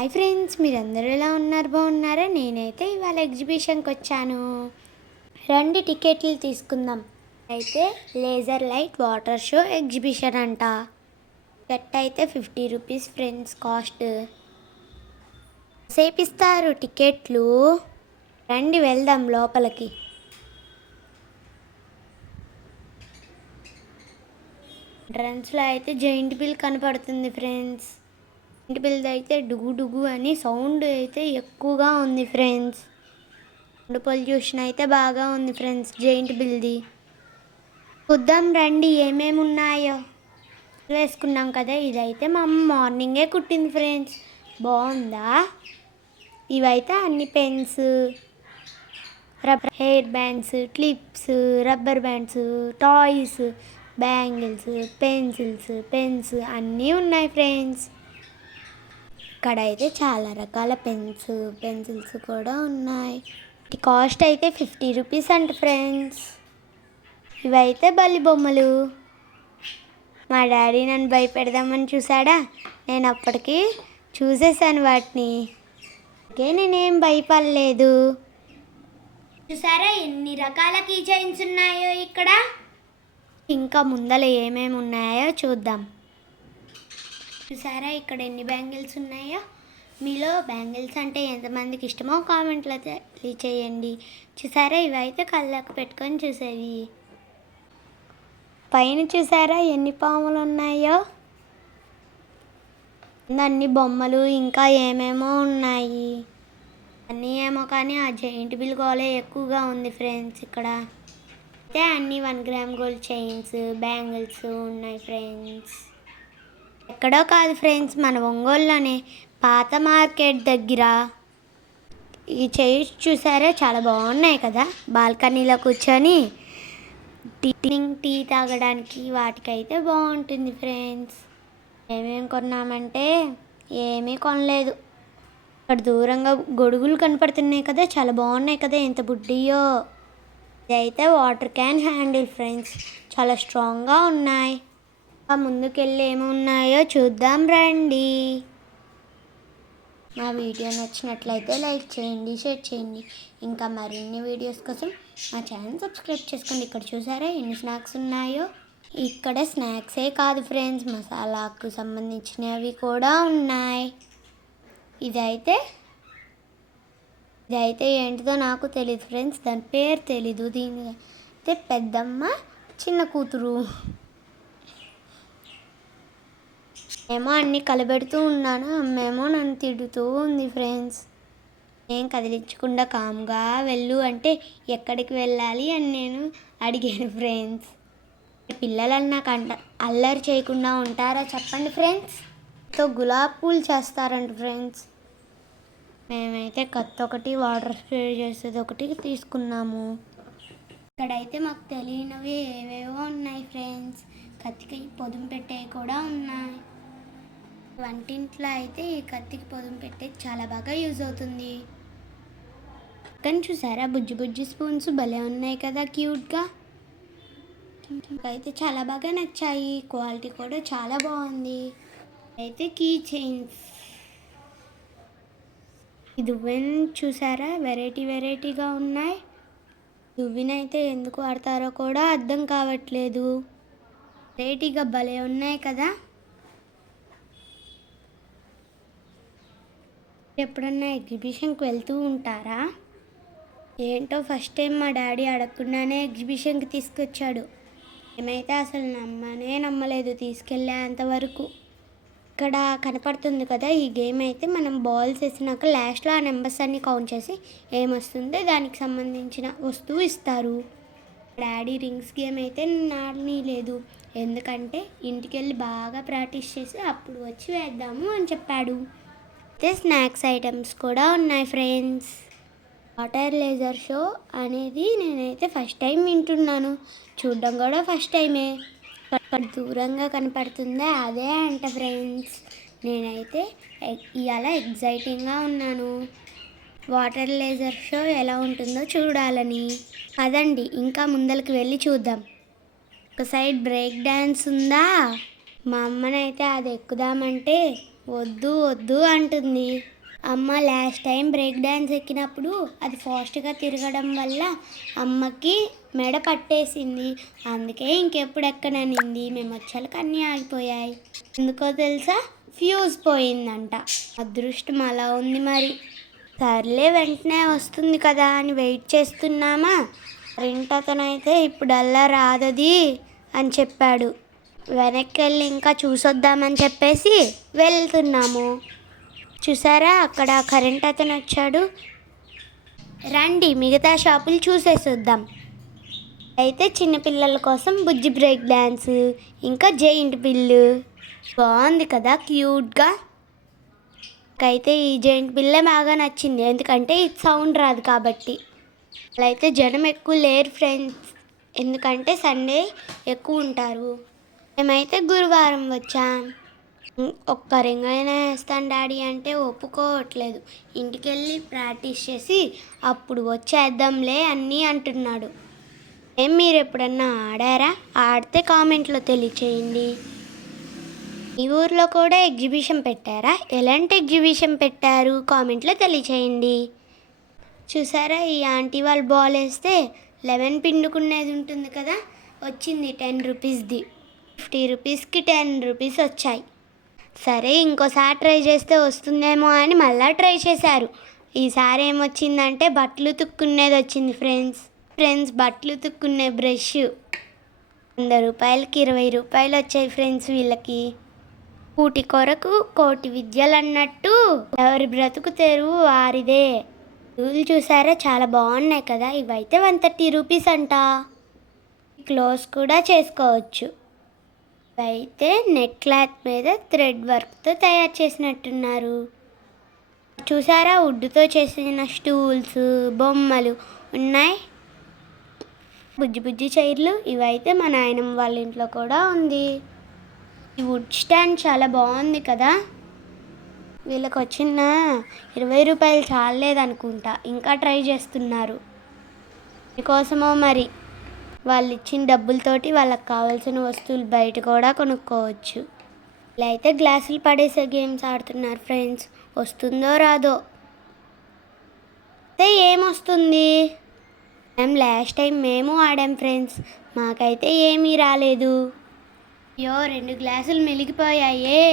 Hi friends, మీరందరూ ఎలా ఉన్నారు? బాగున్నారా? నేనైతే ఇవాళ ఎగ్జిబిషన్కి వచ్చాను. రెండు టికెట్లు తీసుకుందాం. అయితే laser light water show exhibition అంట. టికెట్ అయితే 50 రూపీస్ ఫ్రెండ్స్ కాస్ట్. సేపిస్తారు టికెట్లు. రండి వెళ్దాం లోపలికి. ఎంట్రన్స్లో అయితే జైంట్ వీల్ కనపడుతుంది ఫ్రెండ్స్. జైంట్ వీల్ అయితే డుగు డుగు అని సౌండ్ అయితే ఎక్కువగా ఉంది ఫ్రెండ్స్. సౌండ్ పొల్యూషన్ అయితే బాగా ఉంది ఫ్రెండ్స్ జైంట్ వీల్ది. చూద్దాం రండి ఏమేమి ఉన్నాయో. వేసుకున్నాం కదా, ఇదైతే మా అమ్మ మార్నింగే కుట్టింది ఫ్రెండ్స్. బాగుందా? ఇవైతే అన్ని pens, hair bands, clips, rubber bands, toys, bangles, pencils, pens అన్నీ ఉన్నాయి ఫ్రెండ్స్. ఇక్కడైతే చాలా రకాల పెన్సిల్స్ కూడా ఉన్నాయి. కాస్ట్ అయితే 50 రూపీస్ అంట ఫ్రెండ్స్. ఇవైతే బల్లి బొమ్మలు. మా డాడీ నన్ను భయపెడదామని చూసాడా, నేను అప్పటికి చూసేసాను వాటిని. ఓకే, నేనేం భయపడలేదు. చూసారా ఎన్ని రకాల కీ చైన్స్ ఉన్నాయో ఇక్కడ. ఇంకా ముందర ఏమేమి ఉన్నాయో చూద్దాం. చూసారా ఇక్కడ ఎన్ని బ్యాంగిల్స్ ఉన్నాయో. మీలో బ్యాంగిల్స్ అంటే ఎంతమందికి ఇష్టమో కామెంట్లో తెలియచేయండి. చూసారా ఇవైతే కళ్ళకు పెట్టుకొని చూసేవి. పైన చూసారా ఎన్ని పాములు ఉన్నాయో. అన్ని బొమ్మలు ఇంకా ఏమేమో ఉన్నాయి. అన్నీ ఏమో కానీ ఆ జైంట్ వీల్ గోలే ఎక్కువగా ఉంది ఫ్రెండ్స్. ఇక్కడ అయితే అన్ని 1 గ్రామ్ గోల్డ్ చైన్స్, బ్యాంగిల్స్ ఉన్నాయి ఫ్రెండ్స్. ఎక్కడో కాదు ఫ్రెండ్స్, మన ఒంగోలులోనే పాత మార్కెట్ దగ్గర. ఈ చైర్స్ చూసారా చాలా బాగున్నాయి కదా. బాల్కనీలో కూర్చొని టీ తాగడానికి వాటికైతే బాగుంటుంది ఫ్రెండ్స్. ఏమేమి కొన్నామంటే ఏమీ కొనలేదు. అక్కడ దూరంగా గొడుగులు కనపడుతున్నాయి కదా, చాలా బాగున్నాయి కదా, ఎంత బుడ్డియో. ఇదైతే వాటర్ క్యాన్ హ్యాండిల్ ఫ్రెండ్స్, చాలా స్ట్రాంగ్గా ఉన్నాయి. ముందుకెళ్ళి ఏమున్నాయో చూద్దాం రండి. మా వీడియో నచ్చినట్లయితే లైక్ చేయండి, షేర్ చేయండి. ఇంకా మరిన్ని వీడియోస్ కోసం మా ఛానల్ సబ్స్క్రైబ్ చేసుకోండి. ఇక్కడ చూసారా ఎన్ని స్నాక్స్ ఉన్నాయో. ఇక్కడ స్నాక్సే కాదు ఫ్రెండ్స్, మసాలాకు సంబంధించినవి కూడా ఉన్నాయి. ఇదైతే ఏంటిదో నాకు తెలియదు ఫ్రెండ్స్, దాని పేరు తెలీదు. దీని అయితే పెద్దమ్మ చిన్న కూతురు ఏమో అన్నీ కలబెడుతూ ఉన్నాను. అమ్మేమో నన్ను తిడుతూ ఉంది ఫ్రెండ్స్. ఏం కదిలించకుండా కామ్గా వెళ్ళు అంటే ఎక్కడికి వెళ్ళాలి అని నేను అడిగాను ఫ్రెండ్స్. పిల్లలు నాకు అల్లరి చేయకుండా ఉంటారా చెప్పండి ఫ్రెండ్స్. గులాబీ పూలు చేస్తారంట ఫ్రెండ్స్. మేమైతే కత్తి ఒకటి, వాటర్ స్ప్రే చేసేది ఒకటి తీసుకున్నాము. ఇక్కడైతే మాకు తెలియనివి ఏవేవో ఉన్నాయి ఫ్రెండ్స్. కత్తికి పొదుము పెట్టేవి కూడా ఉన్నాయి. వంటింట్లో అయితే ఈ కత్తికి పొదుము పెట్టేది చాలా బాగా యూజ్ అవుతుంది. కానీ చూసారా బుజ్జి బుజ్జి స్పూన్స్ భలే ఉన్నాయి కదా క్యూట్గా. అయితే చాలా బాగా నచ్చాయి, క్వాలిటీ కూడా చాలా బాగుంది. అయితే కీ చైన్స్. ఈ దువ్వెన చూసారా వెరైటీగా ఉన్నాయి. దువ్వినైతే ఎందుకు వాడతారో కూడా అర్థం కావట్లేదు. వెరైటీగా భలే ఉన్నాయి కదా. ఎప్పుడన్నా ఎగ్జిబిషన్కి వెళ్తూ ఉంటారా? ఏంటో ఫస్ట్ టైం మా డాడీ అడగకుండానే ఎగ్జిబిషన్కి తీసుకొచ్చాడు. ఏమైతే అసలు నమ్మలేదు తీసుకెళ్ళేంత వరకు. ఇక్కడ కనపడుతుంది కదా ఈ గేమ్. అయితే మనం బాల్స్ వేసినాక లాస్ట్లో ఆ నెంబర్స్ అన్ని కౌంట్ చేసి ఏమొస్తుందో దానికి సంబంధించిన వస్తువు ఇస్తారు. డాడీ రింగ్స్ గేమ్ అయితే ఆడనీయలేదు, ఎందుకంటే ఇంటికి వెళ్ళి బాగా ప్రాక్టీస్ చేసి అప్పుడు వచ్చి వేద్దాము అని చెప్పాడు. అయితే స్నాక్స్ ఐటమ్స్ కూడా ఉన్నాయి ఫ్రెండ్స్. వాటర్ లేజర్ షో అనేది నేనైతే ఫస్ట్ టైం వింటున్నాను, చూడడం కూడా ఫస్ట్ టైమే. దూరంగా కనపడుతుందా అదే అంట ఫ్రెండ్స్. నేనైతే ఇవాళ ఎగ్జైటింగ్గా ఉన్నాను. వాటర్ లేజర్ షో ఎలా ఉంటుందో చూడాలని. అదండి ఇంకా ముందరికి వెళ్ళి చూద్దాం. ఒక సైడ్ బ్రేక్ డ్యాన్స్ ఉందా. మా అమ్మనైతే అది ఎక్కుదామంటే వద్దు వద్దు అంటుంది. అమ్మ లాస్ట్ టైం బ్రేక్ డ్యాన్స్ ఎక్కినప్పుడు అది ఫాస్ట్గా తిరగడం వల్ల అమ్మకి మెడ పట్టేసింది. అందుకే ఇంకెప్పుడు ఎక్కననింది. మేము వచ్చాక అన్నీ ఆగిపోయాయి. ఎందుకో తెలుసా? ఫ్యూజ్ పోయిందంట. అదృష్టం అలా ఉంది మరి. సర్లే వెంటనే వస్తుంది కదా అని వెయిట్ చేస్తున్నామా. కరెంట్ అతనైతే ఇప్పుడల్లా రాదది అని చెప్పాడు. వెనక్కి వెళ్ళి ఇంకా చూసొద్దామని చెప్పేసి వెళ్తున్నాము. చూసారా అక్కడ కరెంట్ అతను వచ్చాడు. రండి మిగతా షాపులు చూసేసొద్దాం. అయితే చిన్నపిల్లల కోసం బుజ్జి బ్రేక్ డ్యాన్స్, ఇంకా జైంట్ బిల్లు బాగుంది కదా క్యూట్గా. అయితే ఈ జైంట్ బిల్లే బాగా నచ్చింది, ఎందుకంటే ఇది సౌండ్ రాదు కాబట్టి. అలా అయితే జనం ఎక్కువ లేరు ఫ్రెండ్స్, ఎందుకంటే సండే ఎక్కువ ఉంటారు. మేమైతే గురువారం వచ్చాం. ఒక్క రింగ్ అయినా వేస్తాను డాడీ అంటే ఒప్పుకోవట్లేదు. ఇంటికి వెళ్ళి ప్రాక్టీస్ చేసి అప్పుడు వచ్చేద్దాంలే అన్నీ అంటున్నాడు. మీరు ఎప్పుడన్నా ఆడారా? ఆడితే కామెంట్లో తెలియచేయండి. ఈ ఊర్లో కూడా ఎగ్జిబిషన్ పెట్టారా? ఎలాంటి ఎగ్జిబిషన్ పెట్టారు కామెంట్లో తెలియచేయండి. చూసారా ఈ ఆంటీ వాళ్ళు బాల్ వేస్తే 11 పిండుకునేది ఉంటుంది కదా, వచ్చింది 10 రూపీస్ది. 50 రూపీస్కి 10 రూపీస్ వచ్చాయి. సరే ఇంకోసారి ట్రై చేస్తే వస్తుందేమో అని మళ్ళీ ట్రై చేశారు. ఈసారి ఏమొచ్చిందంటే బట్టలు ఉతుక్కునేది వచ్చింది ఫ్రెండ్స్ బట్టలు ఉతుక్కునే బ్రష్ 100 రూపాయలకి 20 రూపాయలు వచ్చాయి ఫ్రెండ్స్. వీళ్ళకి కూటి కొరకు కోటి విద్యలు అన్నట్టు ఎవరి బ్రతుకు తెరువు వారిదే. పూలు చూసారా చాలా బాగున్నాయి కదా. ఇవైతే 130 రూపీస్ అంట. క్లోజ్ కూడా చేసుకోవచ్చు. అయితే నెట్ క్లాత్ మీద థ్రెడ్ వర్క్తో తయారు చేసినట్టున్నారు. చూసారా వుడ్తో చేసిన స్టూల్స్, బొమ్మలు ఉన్నాయి. బుజ్జి బుజ్జి చైర్లు. ఇవైతే మా నాయనమ్మ వాళ్ళ ఇంట్లో కూడా ఉంది. ఈ వుడ్ స్టాండ్ చాలా బాగుంది కదా. వీళ్ళకి వచ్చిన 20 రూపాయలు చాలేదనుకుంటా, ఇంకా ట్రై చేస్తున్నారు. మీకోసమో మరి వాళ్ళు ఇచ్చిన డబ్బులతోటి వాళ్ళకి కావాల్సిన వస్తువులు బయట కూడా కొనుక్కోవచ్చు. ఇలా అయితే గ్లాసులు పడేసే గేమ్స్ ఆడుతున్నారు ఫ్రెండ్స్. వస్తుందో రాదో. అయితే ఏమొస్తుంది? లాస్ట్ టైం మేము ఆడాం ఫ్రెండ్స్, మాకైతే ఏమీ రాలేదు. అయ్యో 2 గ్లాసులు మెలిగిపోయాయే.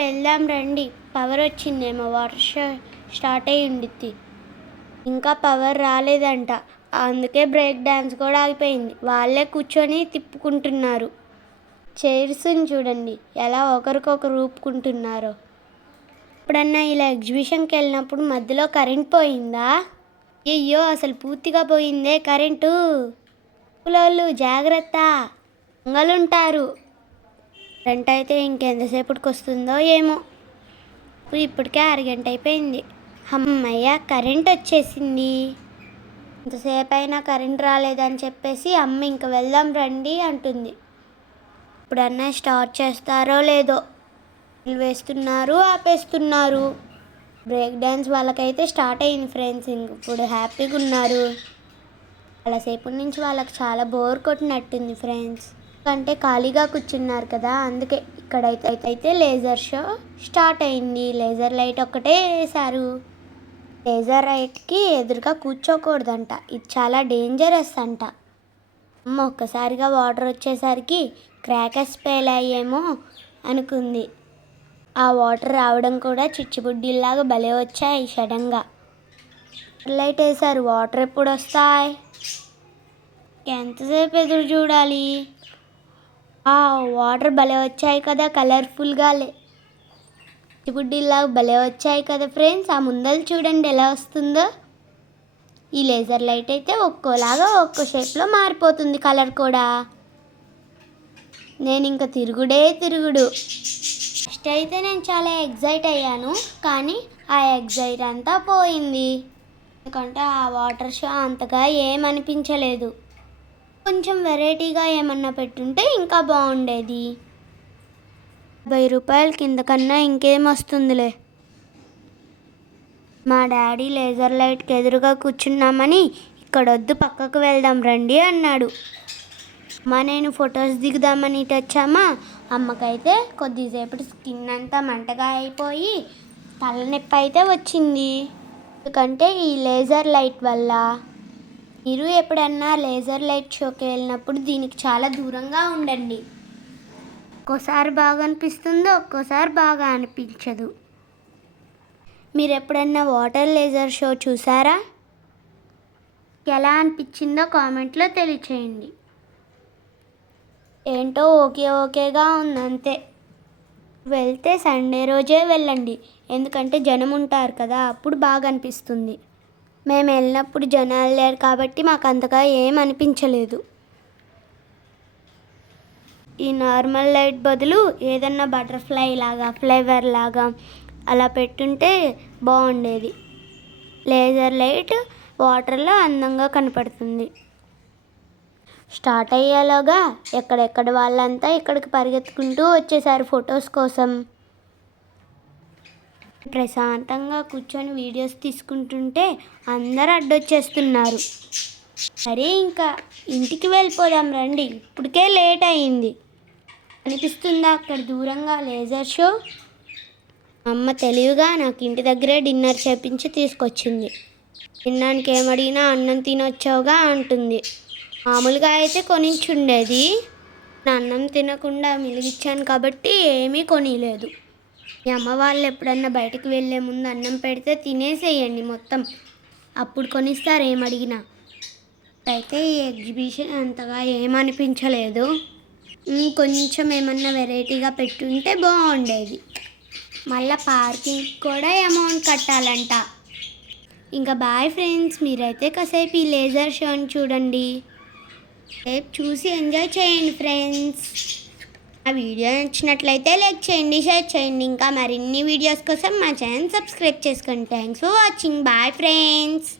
వెళ్దాం రండి. పవర్ వచ్చిందేమో, వాటర్ స్టార్ట్ అయ్యి ఉండిద్ది. ఇంకా పవర్ రాలేదంట, అందుకే బ్రేక్ డ్యాన్స్ కూడా ఆగిపోయింది. వాళ్ళే కూర్చొని తిప్పుకుంటున్నారు. చైర్స్ని చూడండి ఎలా ఒకరికొకరు ఊపుకుంటున్నారో. ఎప్పుడన్నా ఇలా ఎగ్జిబిషన్కి వెళ్ళినప్పుడు మధ్యలో కరెంట్ పోయిందా? అయ్యో అసలు పూర్తిగా పోయిందే కరెంటు. పిల్లలు జాగ్రత్త, దొంగలుంటారు. కరెంట్ అయితే ఇంకెంతసేపటికి వస్తుందో ఏమో. ఇప్పటికే 1 గంట అయిపోయింది. అమ్మయ్య కరెంట్ వచ్చేసింది. ఇంతసేపు అయినా కరెంట్ రాలేదని చెప్పేసి అమ్మ ఇంక వెళ్దాం రండి అంటుంది. ఇప్పుడన్నా స్టార్ట్ చేస్తారో లేదో. వేస్తున్నారు, ఆపేస్తున్నారు. బ్రేక్ డ్యాన్స్ వాళ్ళకైతే స్టార్ట్ అయింది ఫ్రెండ్స్. ఇప్పుడు హ్యాపీగా ఉన్నారు. చాలాసేపు నుంచి వాళ్ళకి చాలా బోర్ కొట్టినట్టుంది ఫ్రెండ్స్. అంటే ఖాళీగా కూర్చున్నారు కదా, అందుకే. ఇక్కడైతే లేజర్ షో స్టార్ట్ అయింది. లేజర్ లైట్ ఒక్కటే వేశారు. లేజర్ లైట్కి ఎదురుగా కూర్చోకూడదంట, ఇది చాలా డేంజరస్ అంట. అమ్మ ఒక్కసారిగా వాటర్ వచ్చేసరికి క్రాకర్స్ పేలాయేమో అనుకుంది. ఆ వాటర్ రావడం కూడా చిచ్చుబుడ్డిల్లాగా భలే వచ్చాయి సడన్గా. లైట్ వేశారు, వాటర్ ఎప్పుడు వస్తాయి? ఎంతసేపు ఎదురు చూడాలి? వాటర్ భలే వచ్చాయి కదా, కలర్ఫుల్గా చిచ్చుబుడ్డిల్లాగా భలే వచ్చాయి కదా ఫ్రెండ్స్. ఆ ముందలు చూడండి ఎలా వస్తుందో. ఈ లేజర్ లైట్ అయితే ఒక్కోలాగా ఒక్కో షేప్లో మారిపోతుంది కలర్ కూడా. నేను ఇంకా తిరుగుడు. ఫస్ట్ అయితే నేను చాలా ఎగ్జైట్ అయ్యాను, కానీ ఆ ఎగ్జైట్ అంతా పోయింది. ఎందుకంటే ఆ వాటర్ షో అంతగా ఏమనిపించలేదు. కొంచెం వెరైటీగా ఏమన్నా పెట్టుంటే ఇంకా బాగుండేది. 50 రూపాయల కింద కన్నా ఇంకేం వస్తుందిలే. మా డాడీ లేజర్ లైట్కి ఎదురుగా కూర్చున్నామని ఇక్కడొద్దు పక్కకు వెళ్దాం రండి అన్నాడు. నేను ఫొటోస్ దిగుదామని ఇటు వచ్చామా, అమ్మకైతే కొద్దిసేపటి స్కిన్ అంతా మంటగా అయిపోయి తలనొప్పి అయితే వచ్చింది. ఎందుకంటే ఈ లేజర్ లైట్ వల్ల. మీరు ఎప్పుడన్నా లేజర్ లైట్ షోకి వెళ్ళినప్పుడు దీనికి చాలా దూరంగా ఉండండి. ఒక్కోసారి బాగా అనిపిస్తుంది, ఒక్కోసారి బాగా అనిపించదు. మీరు ఎప్పుడన్నా వాటర్ లేజర్ షో చూసారా? ఎలా అనిపించిందో కామెంట్లో తెలియచేయండి. ఏంటో ఓకేగా ఉందంతే. వెళ్తే సండే రోజే వెళ్ళండి, ఎందుకంటే జనం ఉంటారు కదా, అప్పుడు బాగా అనిపిస్తుంది. మేము వెళ్ళినప్పుడు జనాలు లేరు కాబట్టి మాకు అంతగా ఏం అనిపించలేదు. ఈ నార్మల్ లైట్ బదులు ఏదన్నా బటర్ఫ్లై లాగా, ఫ్లేవర్ లాగా అలా పెట్టుంటే బాగుండేది. లేజర్ లైట్ వాటర్లో అందంగా కనపడుతుంది. స్టార్ట్ అయ్యేలాగా ఎక్కడెక్కడ వాళ్ళంతా ఇక్కడికి పరిగెత్తుకుంటూ వచ్చేసారు ఫొటోస్ కోసం. ప్రశాంతంగా కూర్చొని వీడియోస్ తీసుకుంటుంటే అందరూ అడ్డొచ్చేస్తున్నారు. సరే ఇంకా ఇంటికి వెళ్ళిపోదాం రండి, ఇప్పటికే లేట్ అయింది. అనిపిస్తుందా అక్కడ దూరంగా లేజర్ షో? అమ్మ తెలివిగా నాకు ఇంటి దగ్గరే డిన్నర్ చేపించి తీసుకొచ్చింది. తినడానికి ఏమడిగినా అన్నం తినొచ్చావుగా అంటుంది. మామూలుగా అయితే కొనించుండేది, అన్నం తినకుండా మిలిగిచ్చాను కాబట్టి ఏమీ కొనిలేదు. మీ అమ్మ వాళ్ళు ఎప్పుడన్నా బయటకు వెళ్ళే ముందు అన్నం పెడితే తినేసేయండి మొత్తం, అప్పుడు కొనిస్తారు ఏమడిగినా. అయితే ఈ ఎగ్జిబిషన్ అంతగా ఏమనిపించలేదు. కొంచెం ఏమన్నా వెరైటీగా పెట్టుంటే బాగుండేది. మళ్ళీ పార్కింగ్ కూడా అమౌంట్ కట్టాలంట. ఇంకా బాయ్ ఫ్రెండ్స్, మీరైతే కాసేపు ఈ లేజర్ షోని చూడండి. రేపు చూసి ఎంజాయ్ చేయండి ఫ్రెండ్స్. ఆ వీడియో నచ్చినట్లయితే లైక్ చేయండి, షేర్ చేయండి. ఇంకా మరిన్ని వీడియోస్ కోసం మా ఛానల్ సబ్స్క్రైబ్ చేసుకోండి. Thanks for watching. Bye friends.